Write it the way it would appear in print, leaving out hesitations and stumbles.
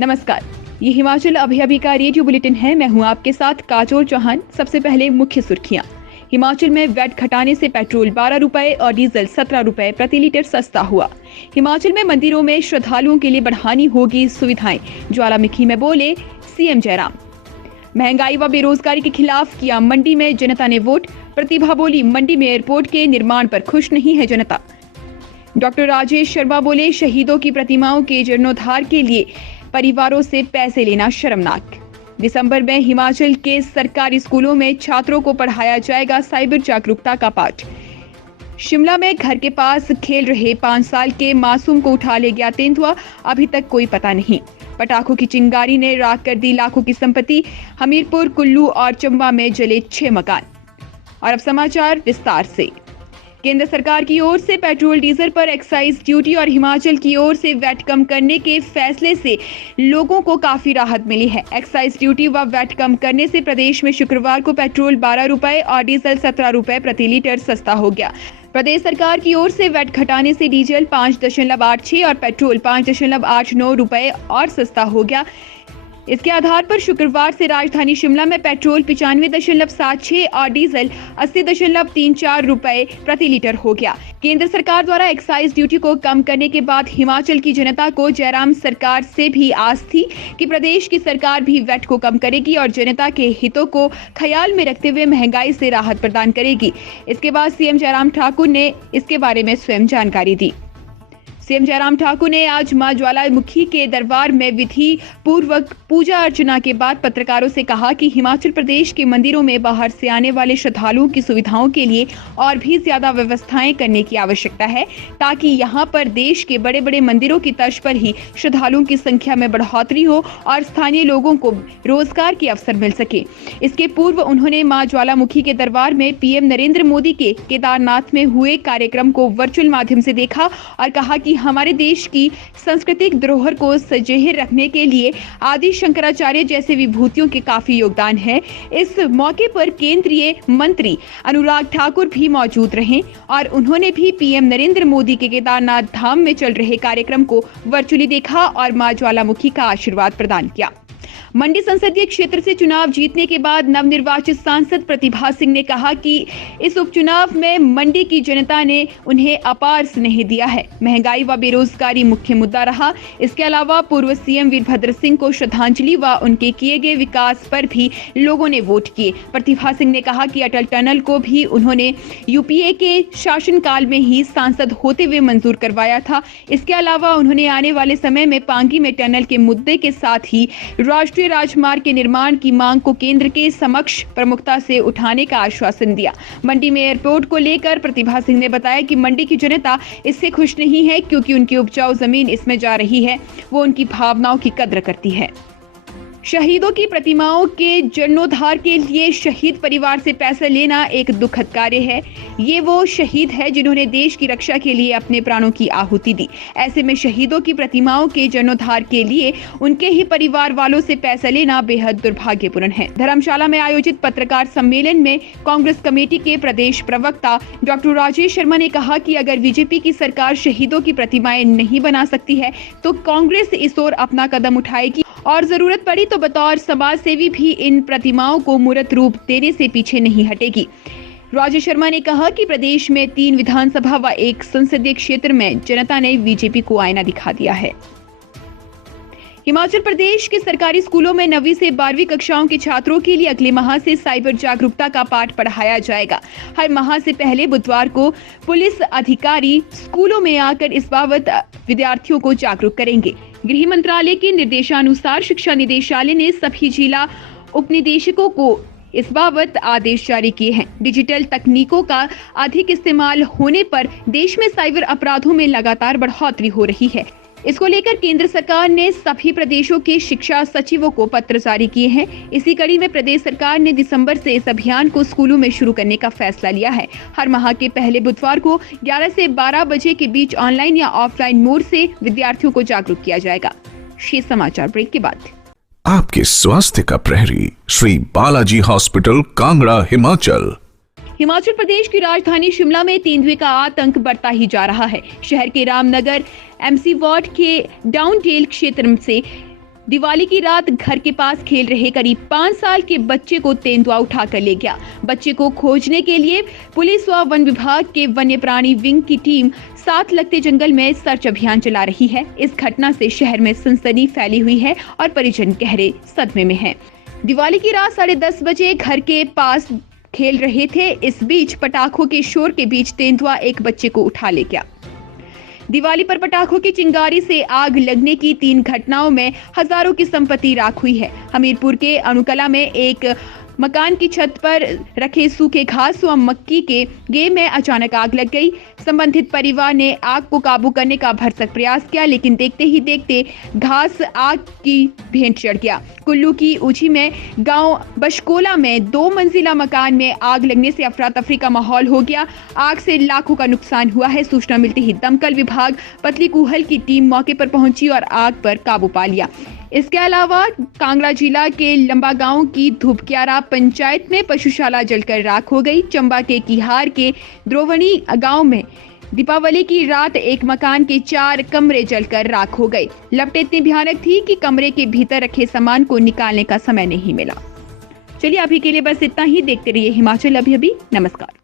नमस्कार, ये हिमाचल अभी का रेडियो बुलेटिन है। मैं हूं आपके साथ काजोल चौहान। सबसे पहले मुख्य सुर्खियां। हिमाचल में वैट घटाने से पेट्रोल 12 रुपए और डीजल 17 रुपए प्रति लीटर सस्ता हुआ। हिमाचल में मंदिरों में श्रद्धालुओं के लिए बढ़ानी होगी सुविधाएं, ज्वालामुखी में बोले सीएम जयराम। महंगाई व बेरोजगारी के खिलाफ किया मंडी में जनता ने वोट। प्रतिभा बोली, मंडी में एयरपोर्ट के निर्माण पर खुश नहीं है जनता। डॉक्टर राजेश शर्मा बोले, शहीदों की प्रतिमाओं के जीर्णोद्धार के लिए परिवारों से पैसे लेना शर्मनाक। दिसंबर में हिमाचल के सरकारी स्कूलों में छात्रों को पढ़ाया जाएगा साइबर जागरूकता का पाठ। शिमला में घर के पास खेल रहे 5 साल के मासूम को उठा ले गया तेंदुआ, अभी तक कोई पता नहीं। पटाखों की चिंगारी ने राख कर दी लाखों की संपत्ति। हमीरपुर, कुल्लू और चंबा में जले 6 मकान। और अब समाचार विस्तार से। केंद्र सरकार की ओर से पेट्रोल डीजल पर एक्साइज ड्यूटी और हिमाचल की ओर से वैट कम करने के फैसले से लोगों को काफी राहत मिली है। एक्साइज ड्यूटी व वैट कम करने से प्रदेश में शुक्रवार को पेट्रोल 12 रुपए और डीजल 17 रुपए प्रति लीटर सस्ता हो गया। प्रदेश सरकार की ओर से वैट घटाने से डीजल 5.86 और पेट्रोल 5.89 रुपए और सस्ता हो गया। इसके आधार पर शुक्रवार से राजधानी शिमला में पेट्रोल 95.76 और डीजल 80.34 रुपए प्रति लीटर हो गया। केंद्र सरकार द्वारा एक्साइज ड्यूटी को कम करने के बाद हिमाचल की जनता को जयराम सरकार से भी आस थी कि प्रदेश की सरकार भी वैट को कम करेगी और जनता के हितों को ख्याल में रखते हुए महंगाई से राहत प्रदान करेगी। इसके बाद सीएम जयराम ठाकुर ने इसके बारे में स्वयं जानकारी दी। सीएम जयराम ठाकुर ने आज मां ज्वालामुखी के दरबार में विधि पूर्वक पूजा अर्चना के बाद पत्रकारों से कहा कि हिमाचल प्रदेश के मंदिरों में बाहर से आने वाले श्रद्धालुओं की सुविधाओं के लिए और भी ज्यादा व्यवस्थाएं करने की आवश्यकता है, ताकि यहां पर देश के बड़े बड़े मंदिरों की तर्ज पर ही श्रद्धालुओं की संख्या में बढ़ोतरी हो और स्थानीय लोगों को रोजगार के अवसर मिल सके। इसके पूर्व उन्होंने मां ज्वालामुखी के दरबार में पीएम नरेंद्र मोदी के केदारनाथ में हुए कार्यक्रम को वर्चुअल माध्यम से देखा और कहा कि हमारे देश की सांस्कृतिक धरोहर को सजेहे रखने के लिए आदि शंकराचार्य जैसे विभूतियों के काफी योगदान है। इस मौके पर केंद्रीय मंत्री अनुराग ठाकुर भी मौजूद रहे और उन्होंने भी पीएम नरेंद्र मोदी के केदारनाथ धाम में चल रहे कार्यक्रम को वर्चुअली देखा और मां ज्वालामुखी का आशीर्वाद प्रदान किया। मंडी संसदीय क्षेत्र से चुनाव जीतने के बाद नवनिर्वाचित सांसद प्रतिभा सिंह ने कहा कि इस उपचुनाव में मंडी की जनता ने उन्हें अपार स्नेह दिया है। महंगाई व बेरोजगारी मुख्य मुद्दा रहा। इसके अलावा पूर्व सीएम वीरभद्र सिंह को श्रद्धांजलि व उनके किए गए विकास पर भी लोगों ने वोट किए। प्रतिभा सिंह ने कहा कि अटल टनल को भी उन्होंने यूपीए के शासनकाल में ही सांसद होते हुए मंजूर करवाया था। इसके अलावा उन्होंने आने वाले समय में पांगी में टनल के मुद्दे के साथ ही राष्ट्रीय राजमार्ग के निर्माण की मांग को केंद्र के समक्ष प्रमुखता से उठाने का आश्वासन दिया। मंडी में एयरपोर्ट को लेकर प्रतिभा सिंह ने बताया कि मंडी की जनता इससे खुश नहीं है, क्योंकि उनकी उपजाऊ जमीन इसमें जा रही है। वो उनकी भावनाओं की कद्र करती है। शहीदों की प्रतिमाओं के जीर्णोद्धार के लिए शहीद परिवार से पैसा लेना एक दुखद कार्य है। ये वो शहीद है जिन्होंने देश की रक्षा के लिए अपने प्राणों की आहुति दी। ऐसे में शहीदों की प्रतिमाओं के जीर्णोद्धार के लिए उनके ही परिवार वालों से पैसा लेना बेहद दुर्भाग्यपूर्ण है। धर्मशाला में आयोजित पत्रकार सम्मेलन में कांग्रेस कमेटी के प्रदेश प्रवक्ता डॉक्टर राजेश शर्मा ने कहा कि अगर बीजेपी की सरकार शहीदों की प्रतिमाएं नहीं बना सकती है तो कांग्रेस इस ओर अपना कदम उठाएगी और जरूरत पड़ी तो बतौर समाज सेवी भी इन प्रतिमाओं को मूर्त रूप देने से पीछे नहीं हटेगी। राजेश शर्मा ने कहा कि प्रदेश में 3 विधानसभा व 1 संसदीय क्षेत्र में जनता ने बीजेपी को आईना दिखा दिया है। हिमाचल प्रदेश के सरकारी स्कूलों में 9वीं से 12वीं कक्षाओं के छात्रों के लिए अगले माह से साइबर जागरूकता का पाठ पढ़ाया जाएगा। हर माह से पहले बुधवार को पुलिस अधिकारी स्कूलों में आकर इस बाबत विद्यार्थियों को जागरूक करेंगे। गृह मंत्रालय के निर्देशानुसार शिक्षा निदेशालय ने सभी जिला उपनिदेशकों को इस बाबत आदेश जारी किए हैं। डिजिटल तकनीकों का अधिक इस्तेमाल होने पर देश में साइबर अपराधों में लगातार बढ़ोतरी हो रही है। इसको लेकर केंद्र सरकार ने सभी प्रदेशों के शिक्षा सचिवों को पत्र जारी किए हैं। इसी कड़ी में प्रदेश सरकार ने दिसंबर से इस अभियान को स्कूलों में शुरू करने का फैसला लिया है। हर माह के पहले बुधवार को 11 से 12 बजे के बीच ऑनलाइन या ऑफलाइन मोड से विद्यार्थियों को जागरूक किया जाएगा। शेष समाचार ब्रेक के बाद। आपके स्वास्थ्य का प्रहरी श्री बालाजी हॉस्पिटल, कांगड़ा, हिमाचल। हिमाचल प्रदेश की राजधानी शिमला में तेंदुए का आतंक बढ़ता ही जा रहा है। शहर के रामनगर एमसी वार्ड के डाउनडेल क्षेत्र से दिवाली की रात घर के पास खेल रहे करीब 5 साल के बच्चे को तेंदुआ उठाकर ले गया। बच्चे को खोजने के लिए पुलिस व वन विभाग के वन्य प्राणी विंग की टीम साथ लगते जंगल में सर्च अभियान चला रही है। इस घटना से शहर में सनसनी फैली हुई है और परिजन गहरे सदमे में हैं। दिवाली की रात 10:30 बजे घर के पास खेल रहे थे। इस बीच पटाखों के शोर के बीच तेंदुआ एक बच्चे को उठा ले गया। दिवाली पर पटाखों की चिंगारी से आग लगने की 3 घटनाओं में हजारों की संपत्ति राख हुई है। हमीरपुर के अणुकला में एक मकान की छत पर रखे सूखे घास व मक्की के गेह में अचानक आग लग गई। संबंधित परिवार ने आग को काबू करने का भरसक प्रयास किया, लेकिन देखते ही देखते घास आग की भेंट चढ़ गया। कुल्लू की ऊंची में गांव बशकोला में 2 मंजिला मकान में आग लगने से अफरा तफरी का माहौल हो गया। आग से लाखों का नुकसान हुआ है। सूचना मिलते ही दमकल विभाग पतली कूहल की टीम मौके पर पहुंची और आग पर काबू पा लिया। इसके अलावा कांगड़ा जिला के लंबा गांव की धूपक्यारा पंचायत में पशुशाला जलकर राख हो गई। चंबा के किहार के द्रोवणी गांव में दीपावली की रात एक मकान के 4 कमरे जलकर राख हो गए। लपटें इतनी भयानक थी कि कमरे के भीतर रखे सामान को निकालने का समय नहीं मिला। चलिए अभी के लिए बस इतना ही। देखते रहिए हिमाचल अभी अभी। नमस्कार।